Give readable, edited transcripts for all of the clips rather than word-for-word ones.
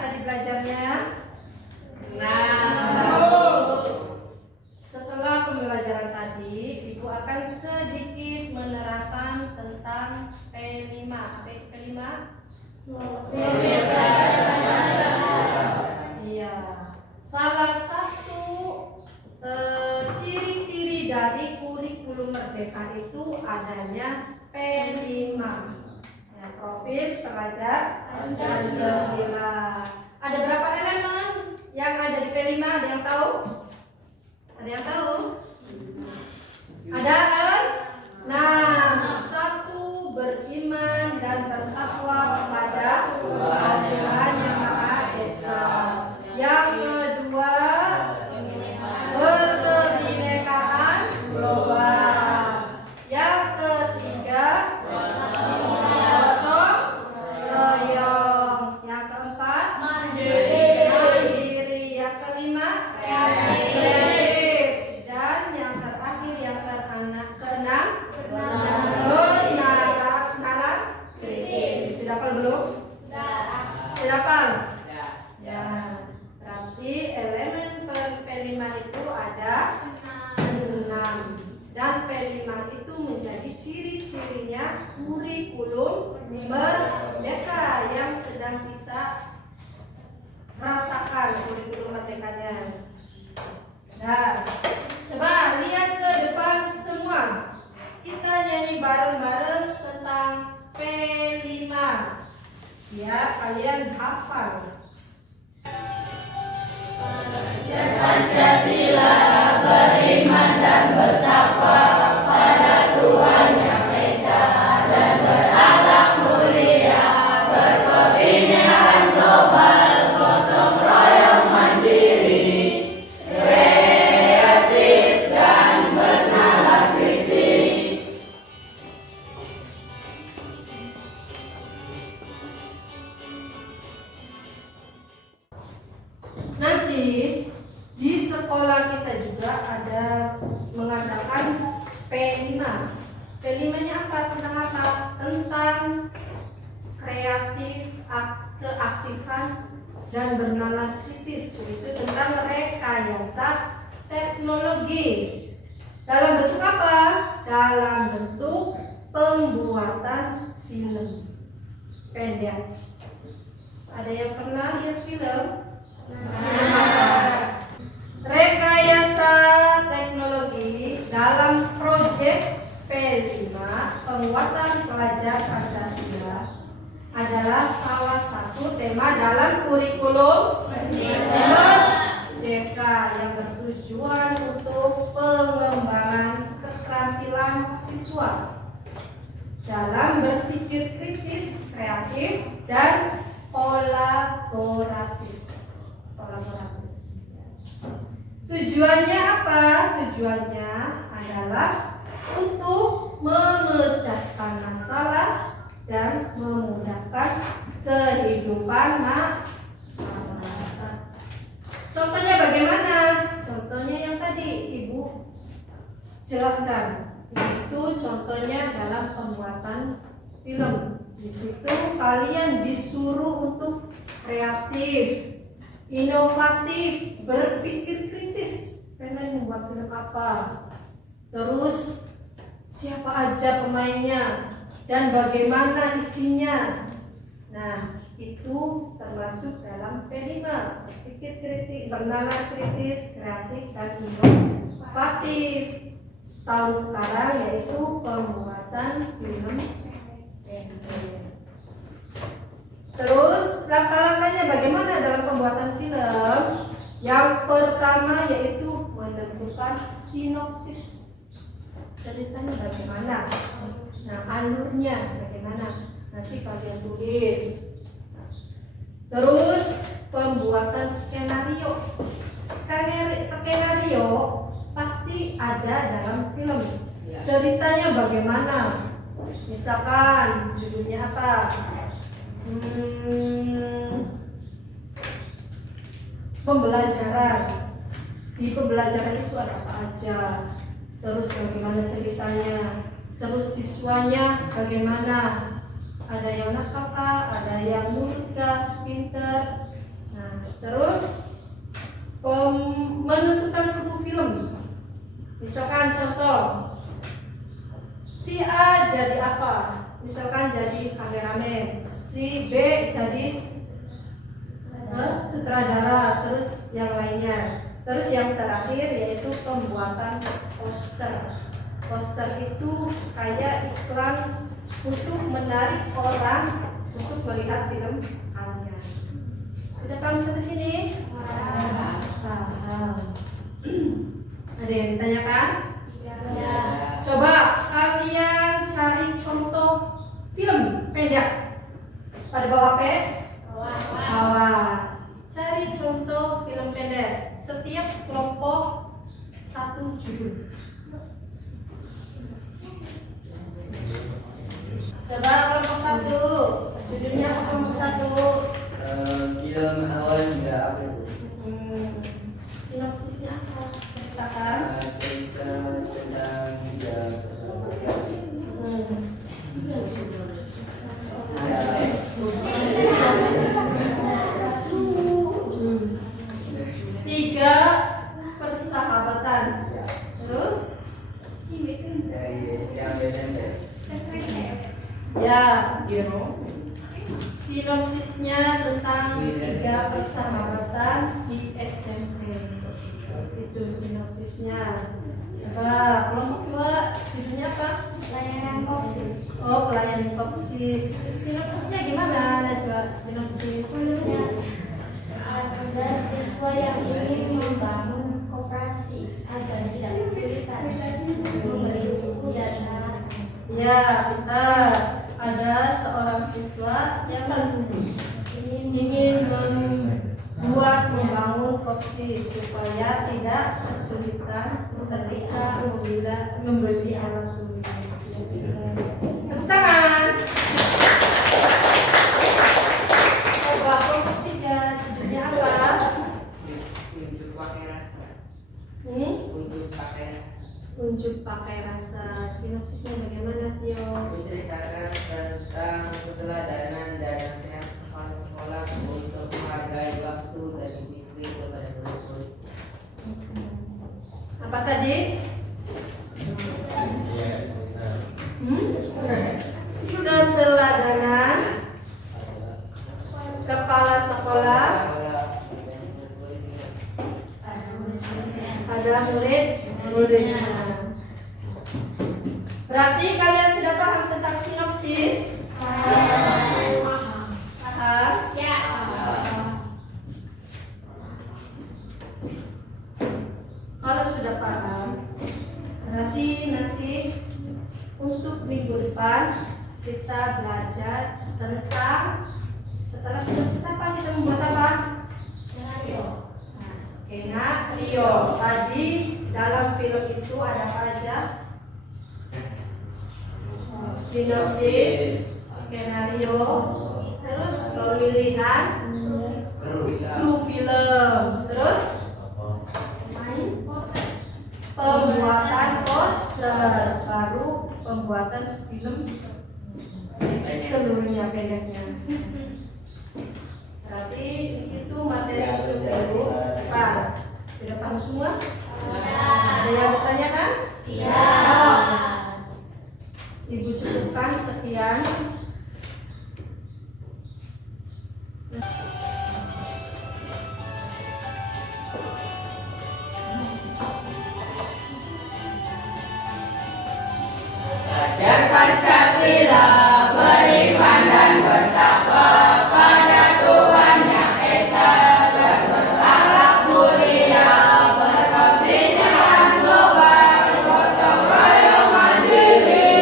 tadi belajarnya? Senang. Setelah pembelajaran tadi, Ibu akan sedikit menerangkan tentang P5. Apa itu P5? Iya. Salah satu ciri-ciri dari kurikulum Merdeka itu adanya P5. Ya, profil pelajar Pancasila. Ada berapa elemen yang ada di P5? Ada yang tahu? Ada yang tahu? Ada enam. Satu, beriman dan bertakwa kepada Tuhan yang Maha Esa. Yang kedua, berkebinekaan global. Yang ketiga, gotong royong. Yang keempat, mandiri. Yang kelima, kreatif. Dan yang terakhir, yang keenam, nalar kritis. Sudah hafal belum? Sudah hafal? Ya. Berarti elemen P5 itu ada 6. Dan P5 itu menjadi ciri-cirinya kurikulum Merdeka yang sedang kita rasakan kurikulum merdekanya. Nah, coba lihat ke depan semua. Kita nyanyi bareng-bareng tentang P5. Ya, kalian hafal. Pancasila beriman dan bertakwa pada Tuhan Yang Esa dan berakhlak mulia, berkebinekaan global, gotong royong mandiri, kreatif dan bernalar kritis. Nanti di sekolah kita juga ada mengadakan P5. P5-nya apa? Tentang apa? Tentang kreatif, keaktifan, dan bernalar kritis. Itu tentang rekayasa teknologi. Dalam bentuk apa? Dalam bentuk pembuatan film pendek. Ada yang pernah lihat film? Rekayasa teknologi dalam proyek P5 penguatan pelajar Pancasila adalah salah satu tema dalam kurikulum Merdeka yang bertujuan untuk pengembangan keterampilan siswa dalam berpikir kritis, kreatif, dan kolaboratif. Tujuannya apa? Tujuannya adalah untuk memecahkan masalah dan memudahkan kehidupan masyarakat. Contohnya bagaimana? Contohnya yang tadi Ibu jelaskan. Itu contohnya dalam pembuatan film. Di situ kalian disuruh untuk kreatif, inovatif, berpikir kritis. Pengen membuat film apa? Terus siapa aja pemainnya dan bagaimana isinya. Nah, itu termasuk dalam P5. Berpikir kritis, bernalar kritis, kreatif, dan inovatif. Tahun sekarang yaitu pembuatan film pendek. Terus langkah-langkahnya bagaimana dalam pembuatan film? Yang pertama yaitu menentukan sinopsis. Ceritanya bagaimana? Nah, alurnya bagaimana? Nanti kalian tulis. Terus pembuatan skenario. Skenario pasti ada dalam film. Ceritanya bagaimana? Misalkan judulnya apa? Pembelajaran. Di pembelajaran itu ada apa aja? Terus bagaimana ceritanya? Terus siswanya bagaimana? Ada yang nakal kah? Ada yang nurut kah? Pinter? Nah, terus menentukan mutu film. Misalkan contoh, si A jadi apa? Misalkan jadi kameramen, si B jadi sutradara, terus yang lainnya. Terus yang terakhir yaitu pembuatan poster. Poster itu kayak iklan untuk menarik orang untuk melihat film kalian. Sudah paham sampai sini? Paham. Ada yang ditanyakan? Ya. Coba kalian cari contoh film pendek. Pada bawah HP? Bawah. Cari contoh film pendek. Setiap kelompok satu judul. Coba kelompok satu. Judulnya apa kelompok satu? Film awal hingga akhir. Sinopsisnya apa? Ceritakan. Cerita tentang tiga Tiga persahabatan. Terus? yang SMP. Ya, sinopsisnya tentang tiga persahabatan di SMP. Itu sinopsisnya. Coba kelompok dua judulnya apa? Layanan kopsis. Oh, pelayanan kopsis. Sinopsisnya gimana, Najwa? Sinopsisnya. Ada siswa yang ingin membangun koperasi agar tidak kesulitan membeli buku dan alat. Ya, benar. Ada seorang siswa yang ingin membangun kopsis supaya tidak kesulitan ketika membeli alat tulis. Tepuk tangan. Coba kelompok tiga judulnya apa? Unjuk pakai rasa. Unjuk pakai rasa. Unjuk pakai rasa. Sinopsisnya bagaimana, Tio? Menceritakan tentang keteladanan dan nasihat kepala sekolah untuk menghargai waktu dan disiplin kepada murid-murid. Apa tadi? Keteladanan kepala sekolah pada murid-muridnya. Berarti kalian sudah paham tentang sinopsis? Paham? Ya. Kalau sudah paham, berarti nanti untuk minggu depan kita belajar tentang setelah sinopsis apa kita membuat apa? Skenario. Nah, skenario. Tadi dalam film itu ada apa aja? Sinopsis, skenario, terus pemilihan kru film, terus pembuatan poster, baru pembuatan film seluruhnya pendeknya. Berarti itu materi untuk minggu depan. Sudah paham semua? Ada yang bertanya kan? Iya. Ibu cukupkan sekian. Ajar Pancasila, beriman dan bertakwa pada Tuhan Yang Esa dan berakhlak mulia, berkepentingan global, gotong royong mandiri,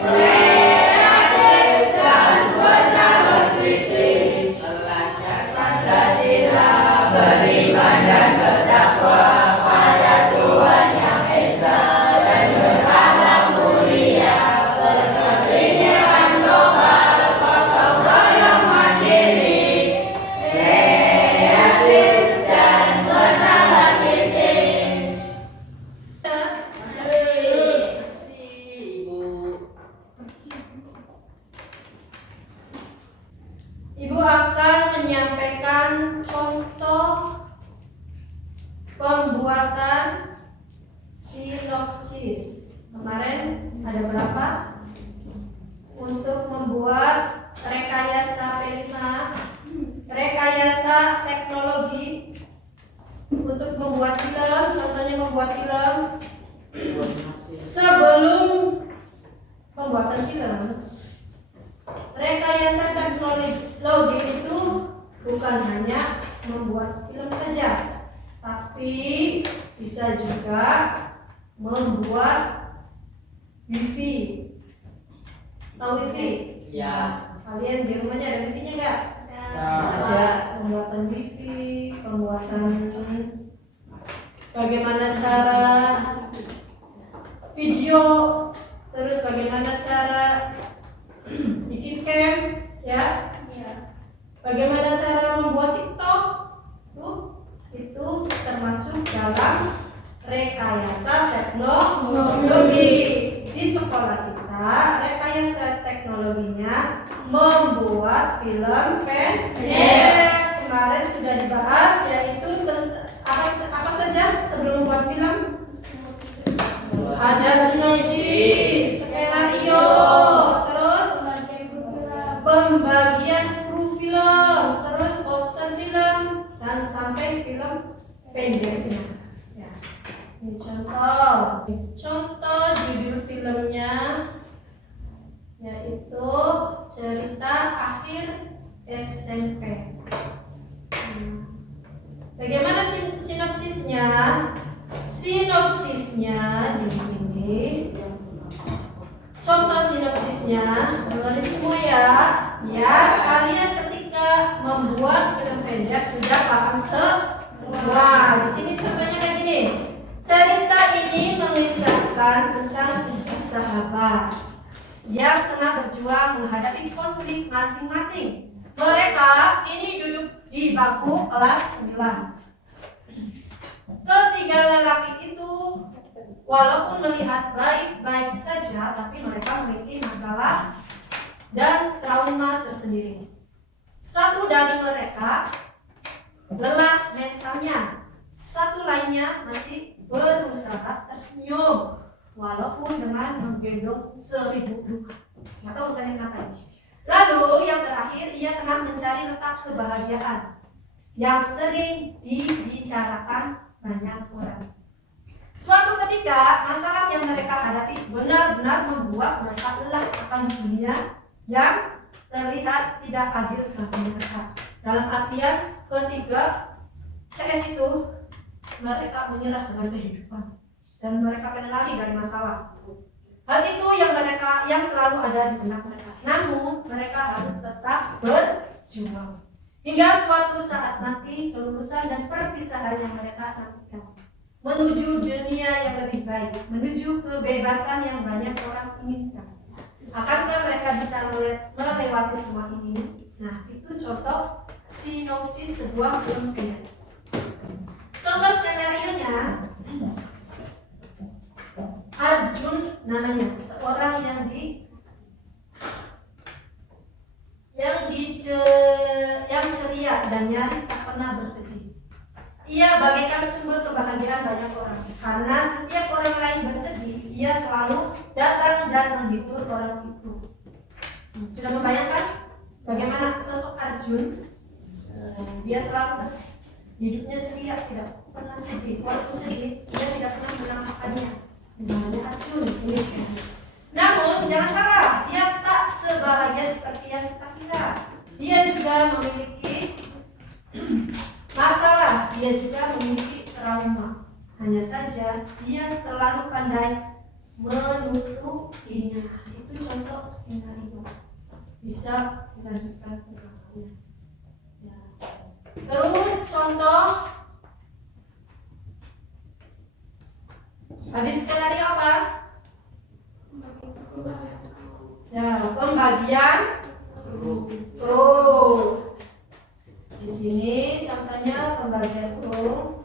kreatif dan benar berkritis. Belajar Pancasila, beriman dan bertakwa pada Tuhan Yang Esa dan berakhlak mulia, berkepentingan global, gotong royong mandiri, kreatif dan benar kritis. Ibu Ibu akan menyampaikan kemarin ada berapa? Untuk membuat rekayasa P5, rekayasa teknologi untuk membuat film, contohnya membuat film. Sebelum pembuatan film, rekayasa teknologi itu bukan hanya membuat film saja, tapi bisa juga membuat wifi. Tahu wifi? Ya. Kalian di rumahnya ada wifi-nya nggak? Ada. Pembuatan wifi, pembuatan bagaimana cara video, terus bagaimana cara bikin cam, ya. Bagaimana cara membuat TikTok, itu termasuk dalam rekayasa teknologi. Di sekolah kita, rekayasa teknologinya membuat film pendek. Kemarin sudah dibahas, yaitu apa saja sebelum membuat film? Ada sinopsis, skenario, terus pembagian kru film, terus poster film, dan sampai film pendeknya. Ya. Ini contoh judul filmnya yaitu Cerita Akhir SMP. Bagaimana sinopsisnya? Sinopsisnya di sini. Contoh sinopsisnya, dengerin semua ya. Ya, kalian ketika membuat film pendek sudah paham semua. Di sini contohnya kayak gini. Cerita ini mengisahkan tentang tiga sahabat yang tengah berjuang menghadapi konflik masing-masing. Mereka ini duduk di bangku kelas 9. Ketiga lelaki itu walaupun melihat baik-baik saja, tapi mereka memiliki masalah dan trauma tersendiri. Satu dari mereka lelah mentalnya, satu lainnya masih berusaha tersenyum walaupun dengan menggendong 1000 luka. Nggak tahu bertanya kenapa ini. Lalu yang terakhir, ia tengah mencari letak kebahagiaan yang sering dibicarakan banyak orang. Suatu ketika, masalah yang mereka hadapi benar-benar membuat mereka lelah akan dunia yang terlihat tidak adil bagi mereka. Dalam artian ketiga CS itu, mereka menyerah dengan kehidupan dan mereka pengen lari dari masalah. Hal itu yang selalu ada di benak mereka. Namun mereka harus tetap berjuang hingga suatu saat nanti kelulusan dan perpisahan yang mereka nantikan, menuju dunia yang lebih baik, menuju kebebasan yang banyak orang inginkan. Akankah mereka bisa melewati semua ini? Nah, itu contoh sinopsis sebuah film pendek. Contoh skenario-nya, Arjun namanya, seorang yang ceria dan nyaris tak pernah bersedih. Ia bagaikan sumber kebahagiaan banyak orang. Karena setiap orang lain bersedih, ia selalu datang dan menghibur orang itu. Sudah membayangkan bagaimana sosok Arjun? Dia selalu hidupnya ceria, tidak pernah sedih. Walaupun sedih, dia tidak pernah menampakkannya. Namanya Arjun di sini. Namun jangan salah, dia tak sebahagia seperti yang kita kira. Dia juga memiliki masalah, dia juga memiliki trauma. Hanya saja dia terlalu pandai menutupinya. Itu contoh skenario. Bisa dilanjutkan ke belakangnya. Ya. Terus contoh habis skenario apa? Ya, pembagian kru. Di sini contohnya pembagian kru.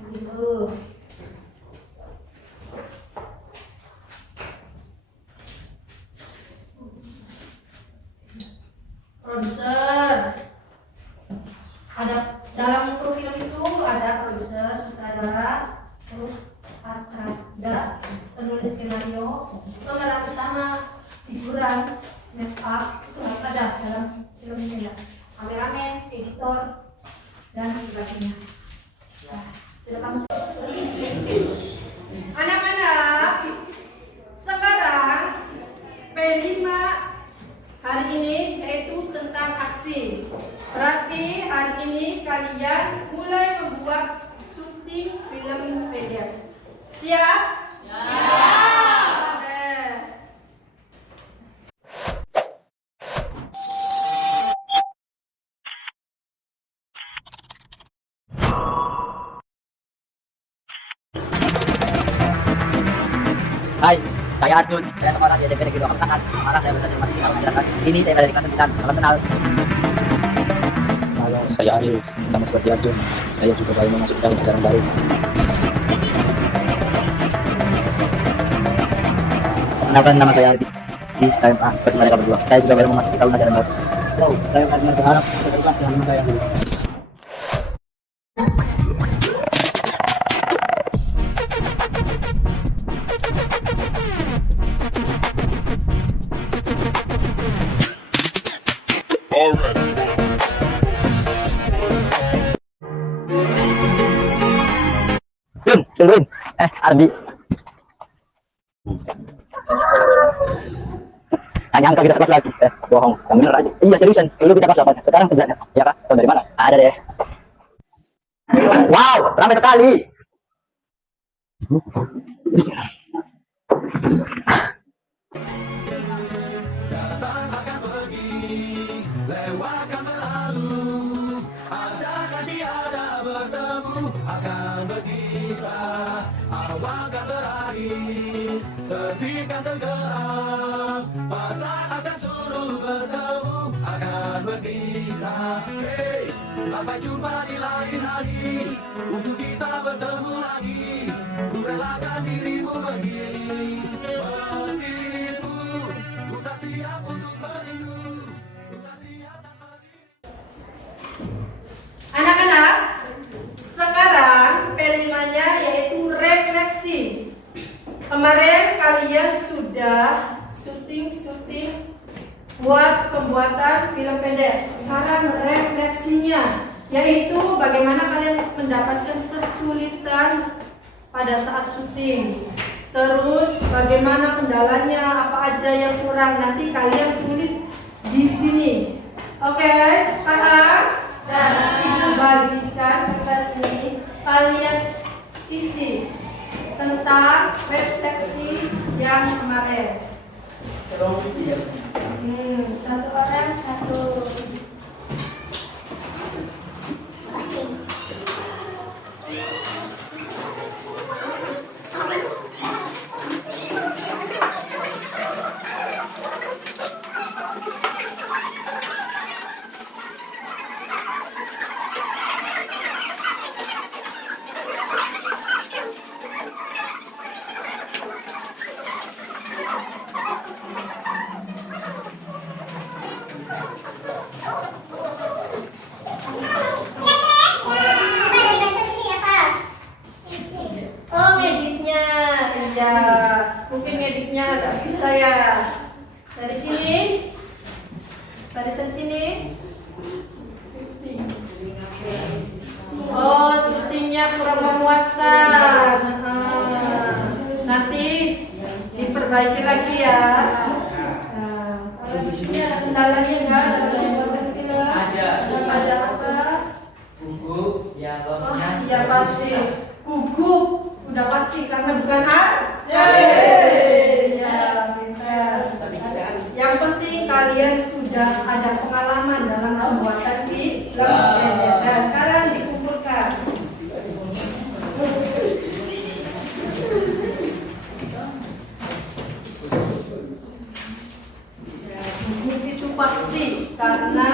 Begitu. Produser. Ada dalam kru film itu ada produser, sutradara, skenario, pemeran utama, hiburan, make up itu harus ada dalam film ini ya. Kameramen, editor, dan sebagainya. Nah, sudah kamu anak-anak, sekarang P5 hari ini yaitu tentang aksi. Berarti hari ini kalian mulai membuat syuting film pendek. Siap? Oke. Hai, saya Arjun. Saya sekolah di SMP Negeri 2 Kemenangan. Sekarang saya belajar matematika masyarakat. Ini saya berada di kelas 9. Salam kenal. Halo, saya Ariel. Sama seperti Arjun, saya juga baru masuk dalam ajaran baru. Kenalkan, nama saya Ardi. Di KMA seperti mereka berdua. Saya juga baru memasuki tahun ajaran baru. Halo, saya Fadil sekarang. Saya berkelas dengan teman saya dulu. Jun, tungguin. Ardi. Hanya angka kita sekelas lagi. Bohong. Yang bener aja. Iya, seriusan. Dulu kita kelas 8. Sekarang 9. Ya kak? Tahu dari mana? Ada deh. Wow, ramai sekali. Sampai jumpa di lain hari, untuk kita bertemu lagi. Ku relakan dirimu pergi, meskipun ku tak siap untuk merindu, ku tak siap tanpa diri. Anak-anak, sekarang P5-nya yaitu refleksi. Kemarin kalian sudah syuting buat pembuatan film pendek. Sekarang refleksinya, yaitu bagaimana kalian mendapatkan kesulitan pada saat syuting. Terus bagaimana kendalanya, apa aja yang kurang, nanti kalian tulis di sini. Oke, paham? Dan ibu bagikan tugas ini, kalian isi tentang refleksi yang kemarin. Satu orang satu. Oh, ngeditnya, iya. Mungkin ngeditnya agak susah ya. Dari sini, barisan sini. Oh, syutingnya kurang memuaskan. Nanti diperbaiki lagi ya. Kalau di sini ada kendalanya enggak dalam pembuatan film? Ada apa? Buku, ya Oh, lomnya. iya pasti. Gugup, udah pasti karena bukan hal. Ya, pintar. Yang penting kalian sudah ada pengalaman dalam pembuatan film. Nah, sekarang dikumpulkan. Gugup itu pasti karena